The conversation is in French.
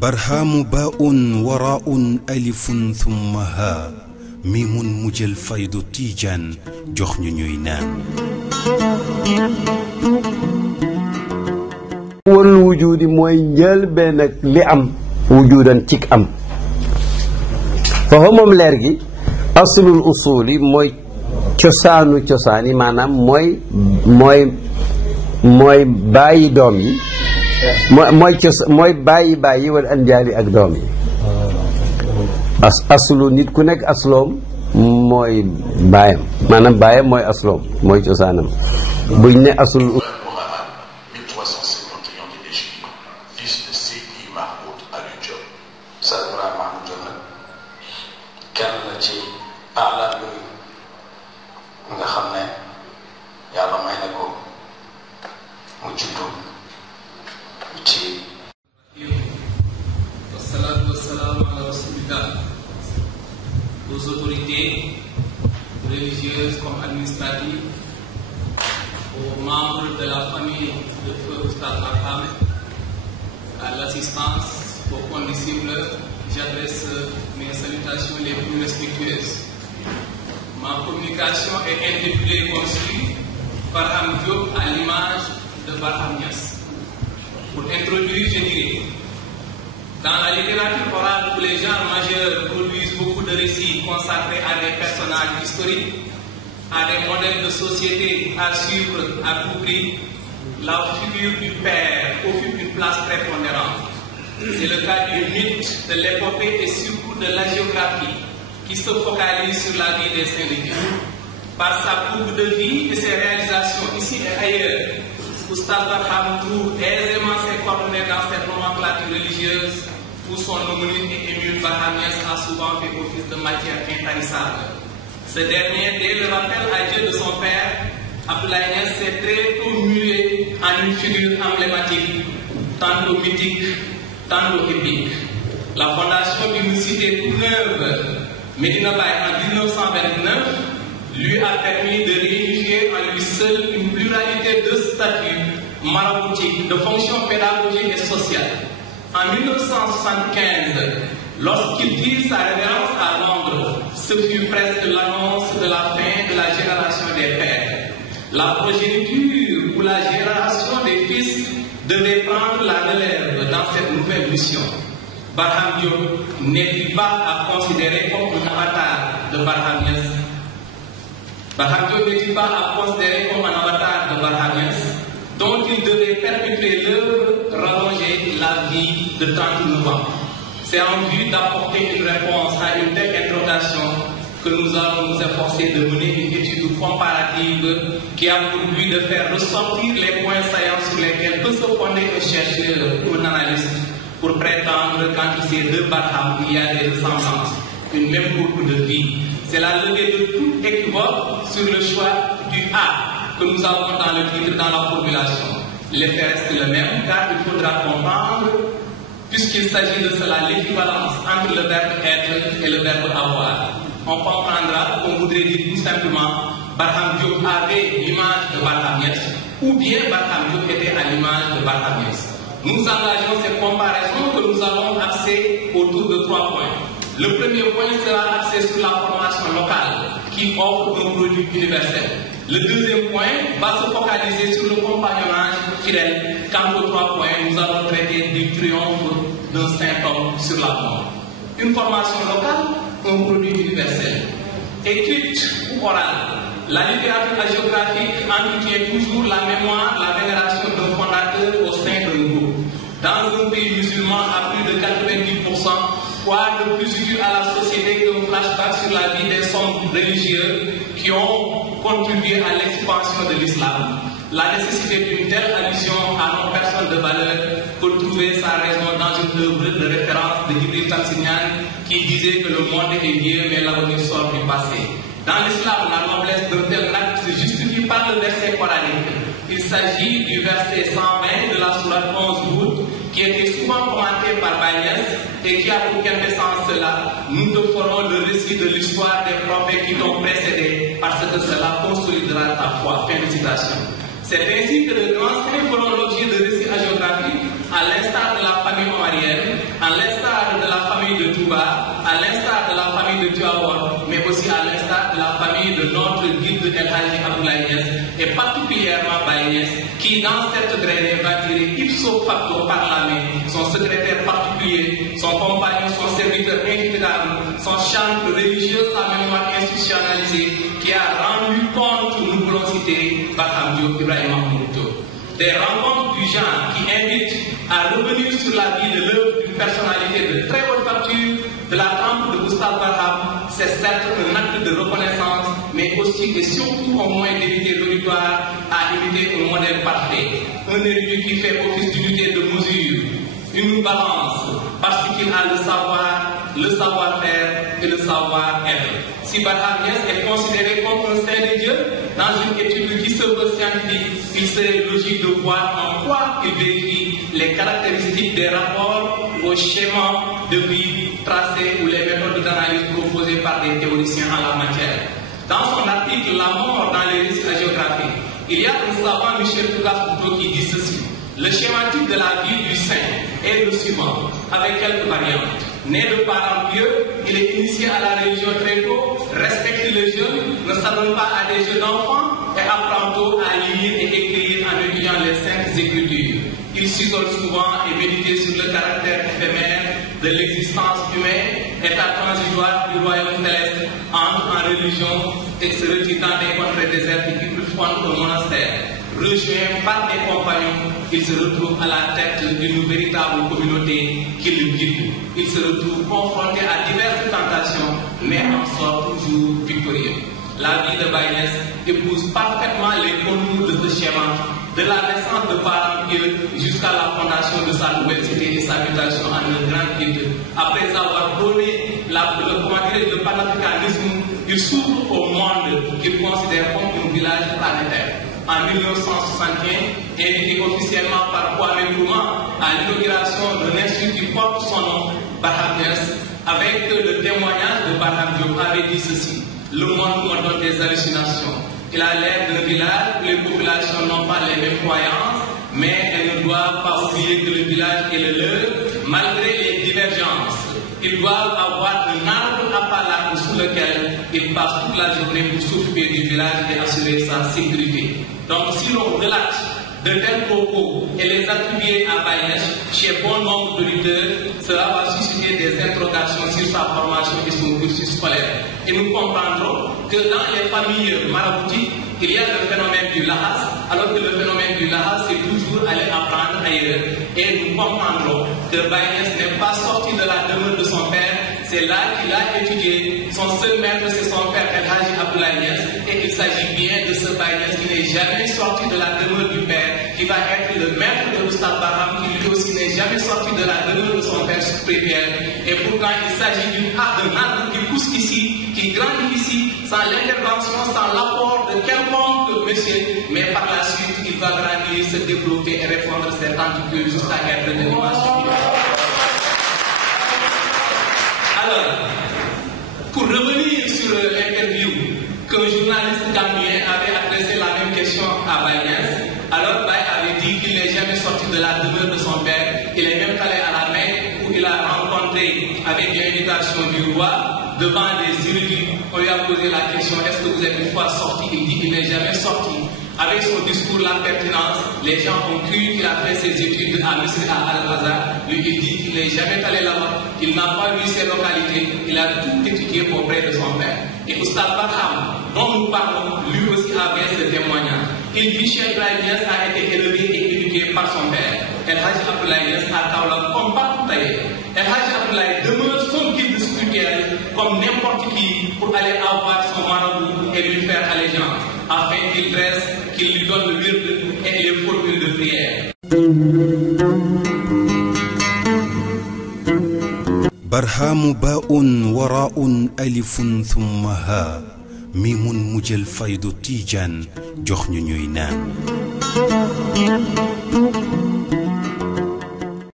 برهام باء وراء ألف ثم ها ميم مجل فيض تيجان جخن نينان والوجود موي جيل بينك لأم وجودا تيك أم فهم ليرغي أصل الأصول موي cosaani maanaam mooy bàyyi doom yi mooy bàyyi wala anjaali ak doom yi aslu nit ku nekk asloom mooy baayam maanaam baayam mooy asloom mooy cosaanam buñ ne asul nga xam ne yàlla may na ko mu juddu ci wasalaatu wasalaamu ala rasulillah aux autorités religieuses comme administratives, aux membres de la famille de feu Oustaz Barham, à l'assistance, aux condisciples, j'adresse mes salutations les plus respectueuses. Ma communication est intitulée comme suit: Barham Diop à l'image de Barham Niass. Pour introduire, je dirais, dans la littérature orale où les gens majeurs produisent beaucoup de récits consacrés à des personnages historiques, à des modèles de société à suivre à tout prix, la figure du père occupe une place prépondérante. C'est le cas du mythe, de l'épopée et surtout de la géographie, qui se focalise sur la vie des saints de Dieu. Par sa coupe de vie et ses réalisations ici et ailleurs, Oustaz Barham trouve aisément ses coordonnées dans cette nomenclature religieuse où son homonyme et émule Barham Niass a souvent fait office de matière intarissable. Ce dernier, dès le rappel à Dieu de son père, Abdoulaye Niass s'est très tôt mué en une figure emblématique, tantôt mythique, tantôt épique. La fondation d'une cité toute neuve, Medina Baye, en 1929, lui a permis de réunifier en lui seul une pluralité de statuts maraboutiques, de fonctions pédagogiques et sociales. En 1975, lorsqu'il tire sa révérence à Londres, ce fut presque l'annonce de la fin de la génération des pères. La progéniture ou la génération des fils devait prendre la relève dans cette nouvelle mission. Barham Diop n'est pas à considérer comme un avatar de Barham Niass. Barham Diop n'est pas à considérer comme un avatar de Barham Niass, dont il devait perpétuer l'œuvre, rallonger la vie de 39 ans. C'est en vue d'apporter une réponse à une telle interrogation que nous allons nous efforcer de mener une étude comparative qui a pour but de faire ressortir les points saillants sur lesquels peut se fonder un chercheur ou un analyste pour prétendre qu'entre ces deux Barham, il y a des ressemblances, une même courbe de vie. C'est la levée de tout équivoque sur le choix du A que nous avons dans le titre, dans la formulation. L'effet reste le même, car il faudra comprendre, puisqu'il s'agit de cela, l'équivalence entre le verbe être et le verbe avoir. On comprendra qu'on voudrait dire tout simplement Barham Diop avait l'image de Barham Niass, ou bien Barham Diop était à l'image de Barham Niass. Nous engageons cette comparaison que nous allons axer autour de 3 points. Le premier point sera axé sur la formation locale qui offre un produit universel. Le deuxième point va se focaliser sur le compagnonnage fidèle. Quant aux 3 points, nous allons traiter du triomphe d'un saint homme sur la mort. Une formation locale, un produit universel. Écrite ou orale, la littérature géographique entretient toujours la mémoire, la vénération d'un fondateur au sein d'un groupe. Dans un pays musulman à plus de 90%, quoi de plus utile à la société qu'un flashback sur la vie des hommes religieux qui ont contribué à l'expansion de l'islam? La nécessité d'une telle allusion à nos personnes de valeur peut trouver sa raison dans une œuvre de référence de Djibril Tamsignan qui disait que le monde est vieux mais l'avenir sort du passé. Dans l'islam, la noblesse d'un tel acte se justifie par le verset coranique. Il s'agit du verset 120 de la sourate 11 août qui était souvent commenté par Bagnès et qui a pour quintessence cela: nous te ferons le récit de l'histoire des prophètes qui t'ont précédé parce que cela consolidera ta foi. Fin de citation. C'est ainsi que de grands saints feront l'objet de récits hagiographiques, à l'instar de la famille omarienne, à l'instar de la famille de Touba, à l'instar de la famille de Tivaouane, mais aussi à l'instar de la famille de notre guide El Hadji Abdoulaye Niass, et particulièrement Baye Niass, qui dans cette graine va tirer ipso facto par la main son secrétaire particulier, son compagnon, son serviteur indéfectible, son chantre religieux, sa mémoire institutionnalisée, qui a rendu compte, nous voulons citer Barham Diop, Ibrahim Mahmoud Diop. Des rencontres du genre qui invitent à revenir sur la vie de l'œuvre d'une personnalité de très haute facture de la trempe de Gustave Barham, c'est certes un acte de reconnaissance, mais aussi et surtout au moins d'éviter l'auditoire à imiter un modèle parfait, un érudit qui fait office d'unité de mesure, une balance, parce qu'il a le savoir-faire et le savoir-être. Si Barham Niass est considéré comme un saint de Dieu, dans une étude qui se veut scientifique, il serait logique de voir en quoi il vérifie les caractéristiques des rapports au schéma de vie tracé ou les méthodes d'analyse proposées par des théoriciens en la matière. Dans son article La mort dans les récits hagiographiques, il y a un savant, Michel Foucault, qui dit ceci: le schématique de la vie du saint est le suivant, avec quelques variantes. Né de parents pieux, il est initié à la religion très tôt, respecte les jeunes, ne s'adonne pas à des jeux d'enfants et apprend tôt à lire et écrire en étudiant les 5 Écritures. Il s'isole souvent et médite sur le caractère éphémère de l'existence humaine, état transitoire du royaume céleste, entre en religion et se retire dans des contrées désertes qui fondent au monastère. Rejoint par des compagnons, il se retrouve à la tête d'une véritable communauté qui le guide. Il se retrouve confronté à diverses tentations, mais en sort toujours victorieux. La vie de Baye Niass épouse parfaitement les contours de ce schéma, de la naissance de parents pieux jusqu'à la fondation de sa nouvelle cité et sa mutation en un grand guide. Après avoir donné le panafricanisme, il s'ouvre au monde qu'il considère comme un village planétaire. En 1961, invité officiellement par Kwame Nkrumah à l'inauguration d'un institut qui porte son nom, Barham Niass, avec le témoignage de Barham Diop, avait dit ceci: le monde me donne des hallucinations. Il a l'air d'un village où les populations n'ont pas les mêmes croyances, mais elles ne doivent pas oublier que le village est le leur, malgré les divergences. Ils doivent avoir un arbre à palabres sous lequel ils passent toute la journée pour s'occuper du village et assurer sa sécurité. Donc, si l'on relate de tels propos et les attribuer à Baye Niass, chez bon nombre d'auditeurs, cela va susciter des interrogations sur sa formation et son cursus scolaire. Et nous comprendrons que dans les familles maraboutiques, il y a le phénomène du lahas, alors que le phénomène du lahas, c'est toujours aller apprendre ailleurs. Et nous comprendrons que Baye Niass n'est pas sorti de la demeure de son père, c'est là qu'il a étudié. Son seul maître, c'est son père El Hadji Abdoulaye Niass, et il s'agit bien de ce Baye Niass qui n'est jamais sorti de la demeure du père, qui va être le maître de Gustave Barham, qui lui aussi n'est jamais sorti de la demeure de son père supérieur. Et pourtant, il s'agit d'un arbre qui pousse ici, qui grandit ici, sans l'intervention, sans l'apport de quelconque monsieur, mais par la suite, il va grandir, se développer et répondre ses tentacules jusqu'à être de dimension. Alors, pour revenir sur l'interview qu'un journaliste gambien avait adressé la même question à Baye Niass, alors Baye avait dit qu'il n'est jamais sorti de la demeure de son père, il est même allé à la Mecque où il a rencontré, avec l'invitation du roi, devant des érudits. On lui a posé la question: est-ce que vous êtes une fois sorti? Il dit qu'il n'est jamais sorti. Avec son discours, la pertinence, les gens ont cru qu'il a fait ses études à Misr, à Al-Azhar. Lui, il dit qu'il n'est jamais allé là-bas, qu'il n'a pas vu ces localités, il a tout étudié auprès de son père. Et Gustave Barham, dont nous parlons, lui aussi avait ce témoignage. Il dit que Cheikh Ibrahim Niass a été élevé et éduqué par son père. El Hadji Abdoulaye Niass à Kaolack comme partout ailleurs. El Hadji Abdoulaye demeure son guide spirituel comme n'importe qui pour aller avoir son marabout et lui faire allégeance, afin qu'il reste, qu'il lui donne le wird et les formules de prière. برهام باء وراء ألف ثم ها ميم مجل فيض تيجان جخن نينان